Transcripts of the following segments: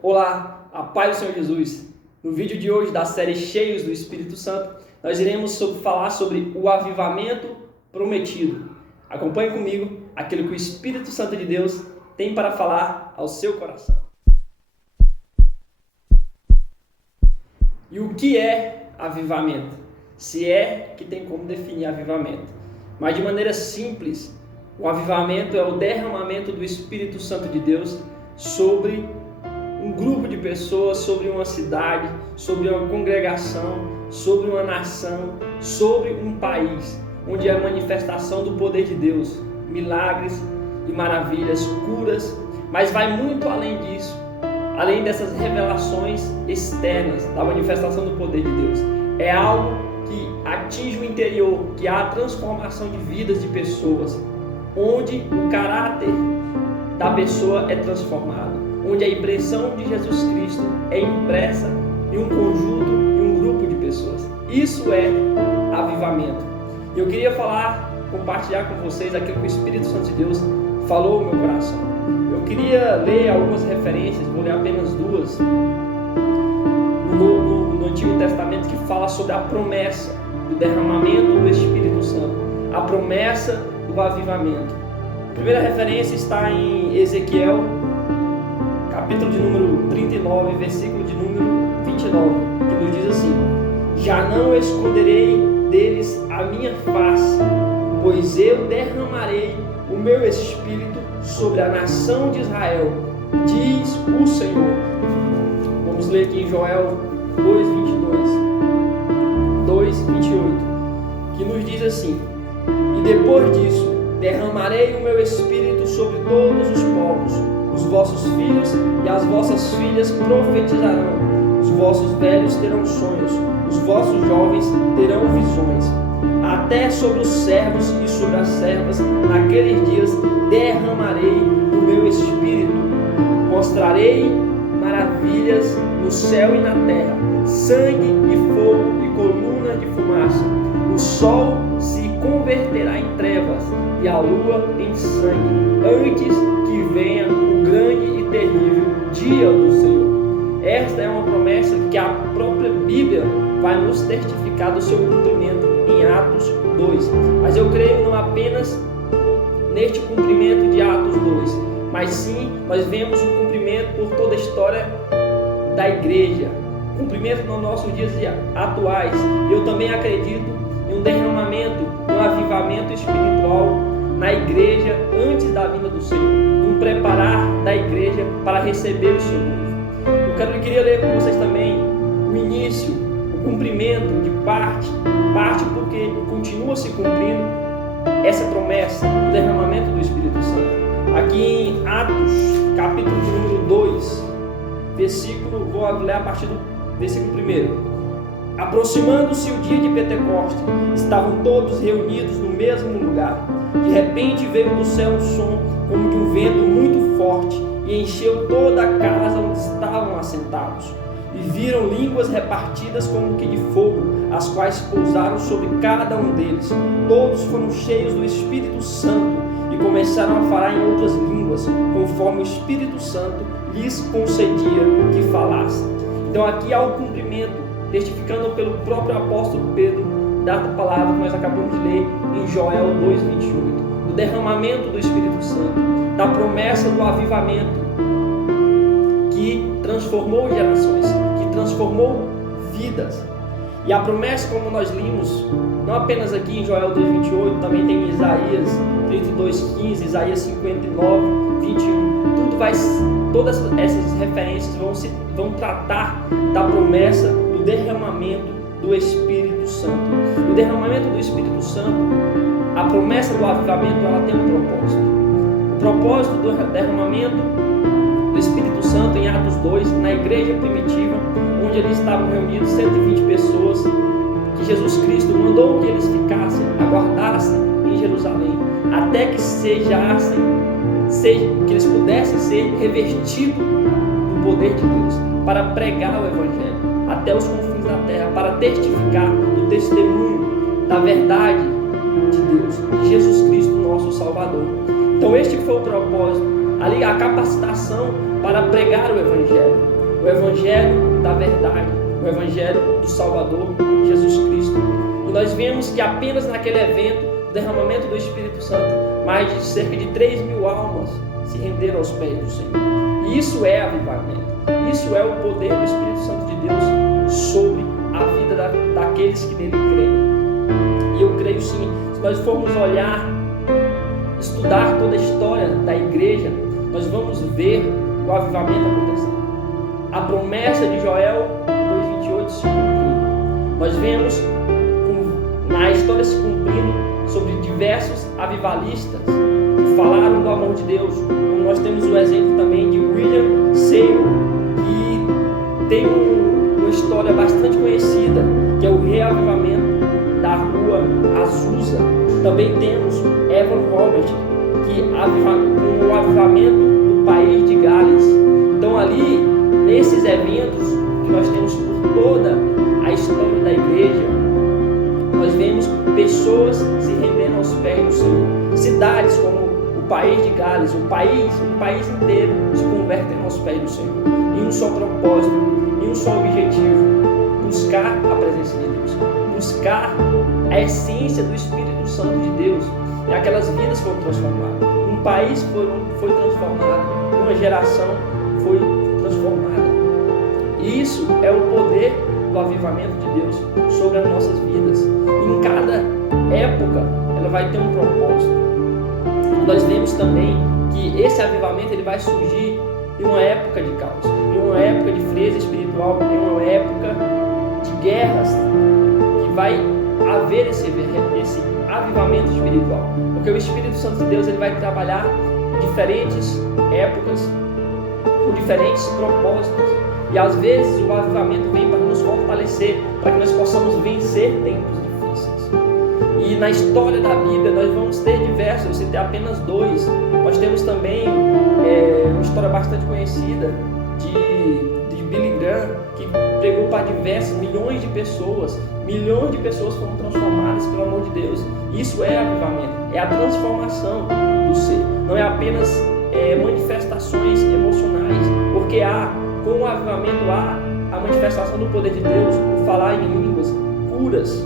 Olá, a paz do Senhor Jesus. No vídeo de hoje da série Cheios do Espírito Santo, nós iremos falar sobre o avivamento prometido. Acompanhe comigo aquilo que o Espírito Santo de Deus tem para falar ao seu coração. E o que é avivamento? Se é que tem como definir avivamento. Mas de maneira simples, o avivamento é o derramamento do Espírito Santo de Deus sobre um grupo de pessoas, sobre uma cidade, sobre uma congregação, sobre uma nação, sobre um país, onde é a manifestação do poder de Deus, milagres e maravilhas, curas, mas vai muito além disso, além dessas revelações externas da manifestação do poder de Deus. É algo que atinge o interior, que há a transformação de vidas de pessoas, onde o caráter da pessoa é transformado, onde a impressão de Jesus Cristo é impressa em um conjunto, em um grupo de pessoas. Isso é avivamento. E eu queria compartilhar com vocês aquilo que o Espírito Santo de Deus falou no meu coração. Eu queria ler algumas referências, vou ler apenas duas, no Antigo Testamento, que fala sobre a promessa do derramamento do Espírito Santo, a promessa do avivamento. A primeira referência está em Ezequiel, capítulo de número 39, versículo de número 29, que nos diz assim: já não esconderei deles a minha face, pois eu derramarei o meu espírito sobre a nação de Israel, diz o Senhor. Vamos ler aqui em Joel 2:28, que nos diz assim: e depois disso derramarei o meu espírito sobre todos os povos. Os vossos filhos e as vossas filhas profetizarão, os vossos velhos terão sonhos, os vossos jovens terão visões. Até sobre os servos e sobre as servas, naqueles dias derramarei o meu espírito. Mostrarei maravilhas no céu e na terra, sangue e fogo e coluna de fumaça. O sol se converterá em trevas e a lua em sangue, antes que venha o grande e terrível dia do Senhor. Esta é uma promessa que a própria Bíblia vai nos testificar do seu cumprimento em Atos 2. Mas eu creio não apenas neste cumprimento de Atos 2, mas sim nós vemos o cumprimento por toda a história da igreja, cumprimento nos nossos dias atuais. Eu também acredito em um derramamento, um avivamento espiritual na igreja antes da vinda do Senhor, um preparar da igreja para receber o seu novo. Eu queria ler com vocês também o início, o cumprimento de parte porque continua se cumprindo essa promessa do derramamento do Espírito Santo. Aqui em Atos, capítulo de número 2, vou ler a partir do versículo 1. Aproximando-se o dia de Pentecostes, estavam todos reunidos no mesmo lugar. De repente veio do céu um som como de um vento muito forte e encheu toda a casa onde estavam assentados. E viram línguas repartidas como que de fogo, as quais pousaram sobre cada um deles. Todos foram cheios do Espírito Santo e começaram a falar em outras línguas, conforme o Espírito Santo lhes concedia que falassem. Então aqui há o cumprimento, testificando pelo próprio apóstolo Pedro, da palavra que nós acabamos de ler em Joel 2:28, do derramamento do Espírito Santo, da promessa do avivamento que transformou gerações, que transformou vidas. E a promessa, como nós limos, não apenas aqui em Joel 2:28, também tem em Isaías 32:15, Isaías 59:21. Todas essas referências vão tratar da promessa do derramamento do Espírito Santo. O derramamento do Espírito Santo, a promessa do avivamento, ela tem um propósito. O propósito do derramamento do Espírito Santo em Atos 2, na igreja primitiva, onde eles estavam reunidos 120 pessoas, que Jesus Cristo mandou que eles ficassem, aguardassem em Jerusalém, até que que eles pudessem ser revestidos do poder de Deus, para pregar o Evangelho até os confins da terra, para testificar do testemunho da verdade de Deus, de Jesus Cristo, nosso Salvador. Então este foi o propósito ali a capacitação para pregar o Evangelho da verdade, o Evangelho do Salvador, Jesus Cristo. E nós vemos que apenas naquele evento, o derramamento do Espírito Santo, mais de cerca de 3.000 almas se renderam aos pés do Senhor. E isso é avivamento, isso é o poder do Espírito Santo de Deus sobre a vida daqueles que nele creem. E eu creio sim, se nós formos olhar, estudar toda a história da igreja, nós vamos ver o avivamento acontecendo. A promessa de Joel 2,28 se cumprindo. Nós vemos na história se cumprindo sobre diversos avivalistas que falaram do amor de Deus. Como nós temos o exemplo também de William Seymour, que tem uma história bastante conhecida, que é o reavivamento da rua Azusa. Também temos Evan Robert, que com o avivamento do país de Gales. Então ali, nesses eventos que nós temos por toda a história da igreja, nós vemos pessoas se rendendo aos pés do Senhor. Cidades como o país de Gales, um país inteiro se convertem aos pés do Senhor. Em um só propósito, em um só objetivo: buscar a presença de Deus, buscar a essência do Espírito Santo de Deus. E aquelas vidas foram transformadas. Um país foi transformado, uma geração foi transformada. E isso é o poder do avivamento de Deus sobre as nossas vidas. E em cada época ela vai ter um propósito. Nós vemos também que esse avivamento ele vai surgir em uma época de caos, em uma época de frieza espiritual, em uma época de guerras, que vai haver esse avivamento espiritual, porque o Espírito Santo de Deus ele vai trabalhar em diferentes épocas, com diferentes propósitos, e às vezes o avivamento vem para nos fortalecer, para que nós possamos vencer tempos difíceis. E na história da Bíblia nós vamos ter diversos, eu citei apenas dois. Nós temos também uma história bastante conhecida de Billy Graham, que pregou para diversos milhões de pessoas foram transformadas pelo amor de Deus. Isso é avivamento, é a transformação do ser, não é apenas manifestações emocionais, porque com o avivamento há a manifestação do poder de Deus, o falar em línguas, curas.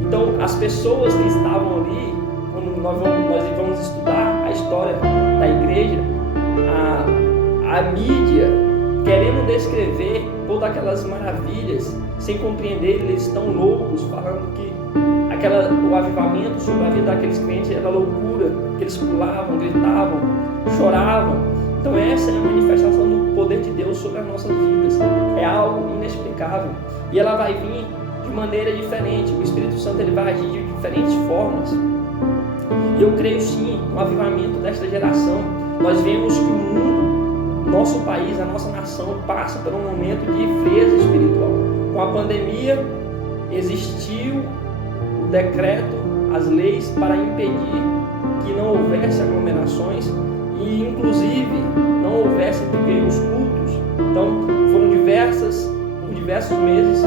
Então as pessoas que estavam ali, quando nós vamos estudar a história da igreja, a mídia querendo descrever todas aquelas maravilhas, sem compreender, eles estão loucos, falando que o avivamento sobre a vida daqueles crentes era loucura, que eles pulavam, gritavam, choravam. Então essa é a manifestação do poder de Deus sobre as nossas vidas. É algo inexplicável. E ela vai vir de maneira diferente. O Espírito Santo ele vai agir de diferentes formas. E eu creio sim no avivamento desta geração. Nós vemos que o mundo, nosso país, a nossa nação passa por um momento de frieza espiritual. Com a pandemia existiu o decreto, as leis para impedir que não houvesse aglomerações e inclusive não houvesse os cultos. Então foram por diversos meses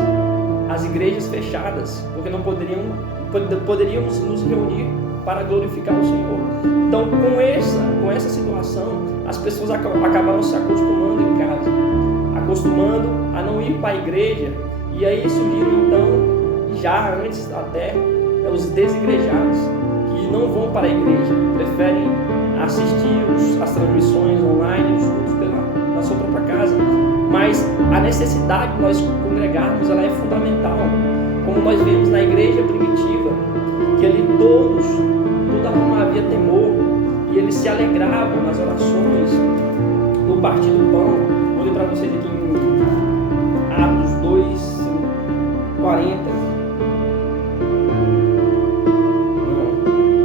as igrejas fechadas, porque não poderíamos nos reunir para glorificar o Senhor. Então com essa situação as pessoas acabaram se acostumando em casa, acostumando a não ir para a igreja, e aí surgiram então, já antes até, os desigrejados, que não vão para a igreja, preferem assistir as transmissões online, os cultos na sua própria casa. Mas a necessidade de nós congregarmos, ela é fundamental, como nós vemos na igreja primitiva, que ali toda Roma havia temor, e eles se alegravam nas orações, no partir do pão. Vou ler para vocês aqui em Atos 2:40.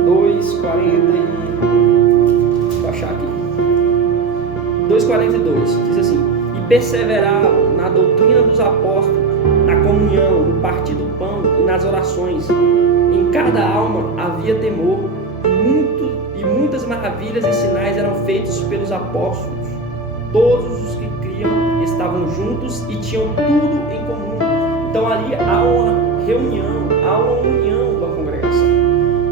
2:40 e... vou achar aqui. 2:42 diz assim: e perseveravam na doutrina dos apóstolos, na comunhão, no partir do pão e nas orações. Em cada alma havia temor, e muitas maravilhas e sinais eram feitos pelos apóstolos. Todos os que criam estavam juntos e tinham tudo em comum. Então ali há uma reunião, há uma união da congregação.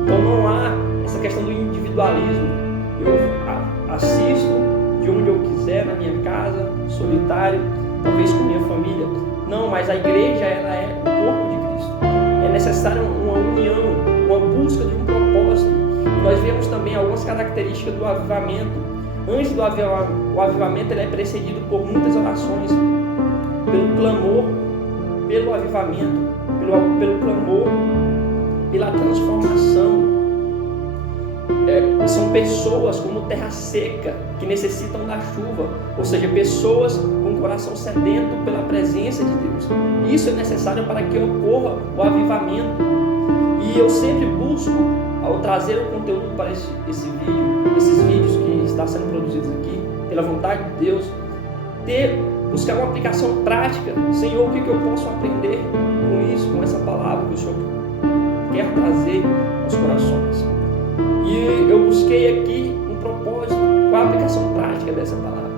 Então não há essa questão do individualismo. Eu assisto de onde eu quiser, na minha casa, solitário, talvez com minha família. Não, mas a igreja, ela é o corpo de Cristo. É necessário uma união, uma busca de um propósito. E nós vemos também algumas características do avivamento. Antes do avivamento, o avivamento ele é precedido por muitas orações, pelo clamor, pelo avivamento, pelo clamor, pela transformação. São pessoas como terra seca que necessitam da chuva, ou seja, pessoas com o coração sedento pela presença de Deus. Isso é necessário para que ocorra o avivamento. E eu sempre busco, ao trazer o conteúdo para esses vídeos que estão sendo produzidos aqui, pela vontade de Deus, buscar uma aplicação prática. Senhor, o que eu posso aprender com isso, com essa palavra que o Senhor quer trazer aos corações? E eu busquei aqui um propósito, qual a aplicação prática dessa palavra.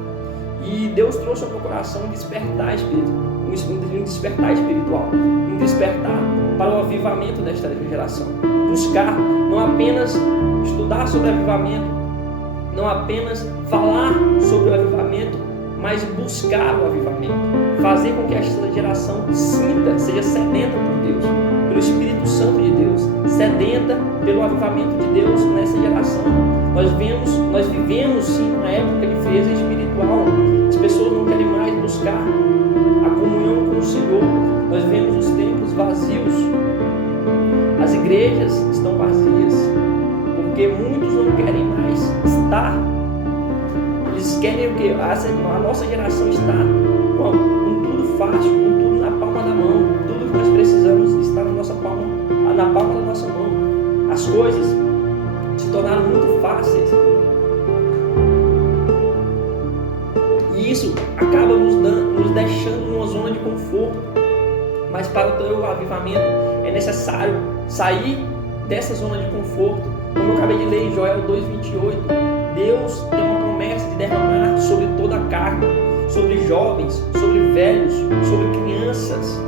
E Deus trouxe ao meu coração um despertar espiritual, um despertar para o avivamento desta geração. Buscar, não apenas estudar sobre avivamento, não apenas falar sobre o avivamento, mas buscar o avivamento. Fazer com que esta geração seja sedenta por Deus, pelo Espírito Santo de Deus, sedenta pelo avivamento de Deus nessa geração. Nós vivemos sim uma época de frieza espiritual. As pessoas não querem mais buscar a comunhão com o Senhor. Nós vemos os templos vazios. As igrejas estão vazias, porque muitos não querem mais estar. Eles querem o quê? A nossa geração está com tudo fácil, com tudo na palma da mão. Tudo que nós precisamos está na palma da nossa mão. As coisas se tornaram muito fáceis. E isso acaba nos deixando numa zona de conforto. Mas para o teu avivamento é necessário sair dessa zona de conforto. Como eu acabei de ler em Joel 2:28, Deus tem uma promessa de derramar sobre toda a carne, sobre jovens, sobre velhos, sobre crianças.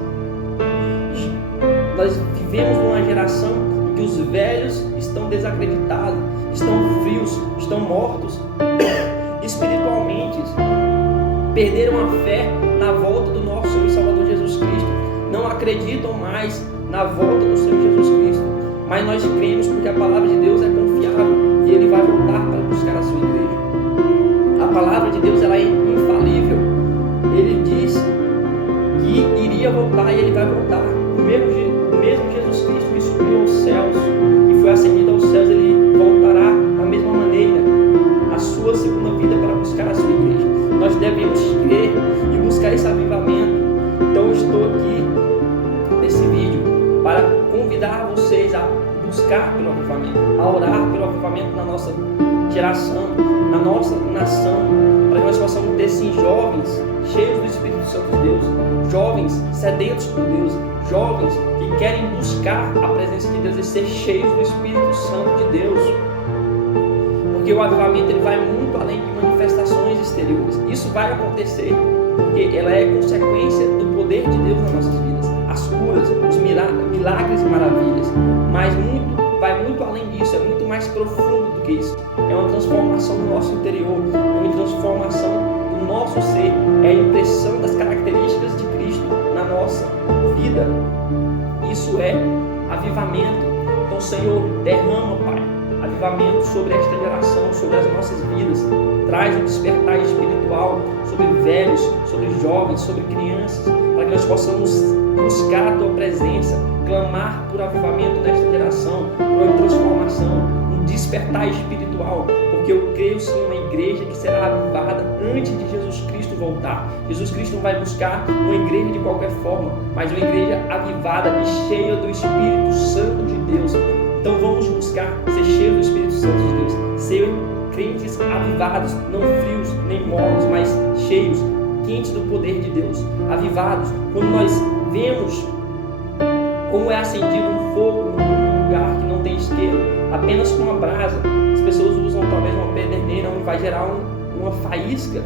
Nós vivemos numa geração em que os velhos estão desacreditados, estão frios, estão mortos espiritualmente, perderam a fé na volta do nosso Senhor e Salvador Jesus Cristo, não acreditam mais na volta do Senhor Jesus Cristo. Mas nós cremos porque a palavra de Deus é confiável e Ele vai voltar para buscar a sua igreja. A palavra de Deus ela é infalível. Ele disse que iria voltar e Ele vai voltar. O mesmo Jesus Cristo que subiu aos céus, que foi ascendido aos céus, Ele voltará da mesma maneira a sua segunda vida para buscar a sua igreja. Nós devemos crer e buscar esse avivamento. Então eu estou aqui nesse vídeo para convidar vocês a buscar pelo avivamento, a orar pelo avivamento na nossa geração, na nossa nação, para que nós possamos ter sim jovens cheios do Espírito Santo de Deus, jovens sedentos por Deus, jovens que querem buscar a presença de Deus e ser cheios do Espírito Santo de Deus. Porque o avivamento ele vai muito além de manifestações exteriores. Isso vai acontecer porque ela é consequência do poder de Deus nas nossas vidas, as curas, os milagres e maravilhas. Mas vai muito além disso, é muito mais profundo do que isso. É uma transformação do nosso interior, é uma transformação do nosso ser, é a impressão das características de Cristo na nossa vida. Isso é avivamento. Então, Senhor, derrama, Pai, avivamento sobre esta geração, sobre as nossas vidas. Traz um despertar espiritual sobre velhos, sobre jovens, sobre crianças, para que nós possamos buscar a Tua presença, clamar por avivamento desta geração, por uma transformação, um despertar espiritual, porque eu creio sim uma igreja que será avivada antes de Jesus Cristo voltar. Jesus Cristo não vai buscar uma igreja de qualquer forma, mas uma igreja avivada e cheia do Espírito Santo de Deus. Então vamos buscar ser cheios do Espírito Santo de Deus, ser crentes avivados, não frios nem mornos, mas cheios, quentes do poder de Deus, avivados. Quando nós vemos como é acendido um fogo num lugar que não tem isqueiro, apenas com uma brasa, as pessoas usam talvez uma pederneira onde vai gerar uma faísca,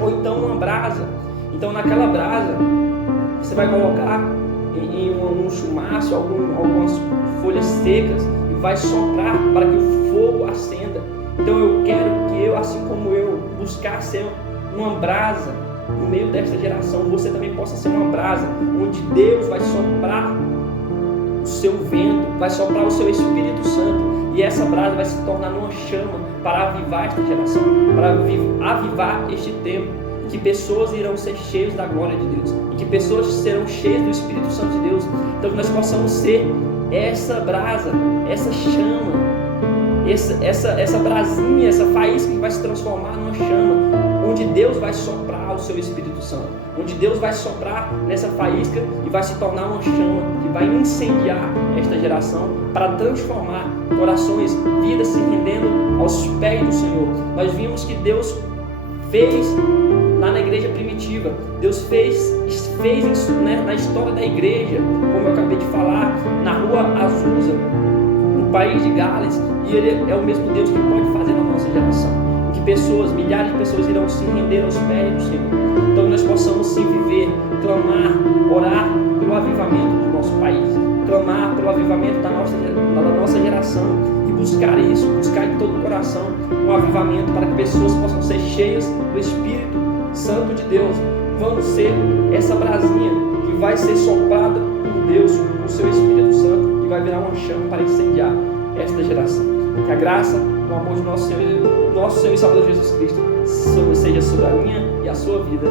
ou então uma brasa. Então naquela brasa você vai colocar em um chumaço, algumas folhas secas, e vai soprar para que o fogo acenda. Então eu quero que eu, assim como eu, buscar ser uma brasa no meio desta geração, você também possa ser uma brasa, onde Deus vai soprar o seu vento, vai soprar o seu Espírito Santo, e essa brasa vai se tornar uma chama para avivar esta geração, para avivar este tempo, que pessoas irão ser cheias da glória de Deus, e que pessoas serão cheias do Espírito Santo de Deus. Então que nós possamos ser essa brasa, essa chama, essa brasinha, essa faísca que vai se transformar numa chama, onde Deus vai soprar o seu Espírito Santo, onde Deus vai soprar nessa faísca e vai se tornar uma chama que vai incendiar esta geração para transformar corações, vidas se rendendo aos pés do Senhor. Nós vimos que Deus fez lá na igreja primitiva, Deus fez né, na história da igreja, como eu acabei de falar, na rua Azusa, no país de Gales, e Ele é o mesmo Deus que pode fazer na nossa geração, em que pessoas, milhares de pessoas irão se render aos pés do Senhor. Então que nós possamos sim viver, clamar, orar pelo avivamento do nosso país, clamar pelo avivamento da nossa geração, e buscar isso, buscar em todo o coração um avivamento para que pessoas possam ser cheias do Espírito Santo de Deus. Vamos ser essa brasinha que vai ser soprada por Deus, o seu Espírito Santo, e vai virar uma chama para incendiar esta geração. Que a graça, o amor de nosso Senhor e Salvador Jesus Cristo seja sobre a minha e a sua vida.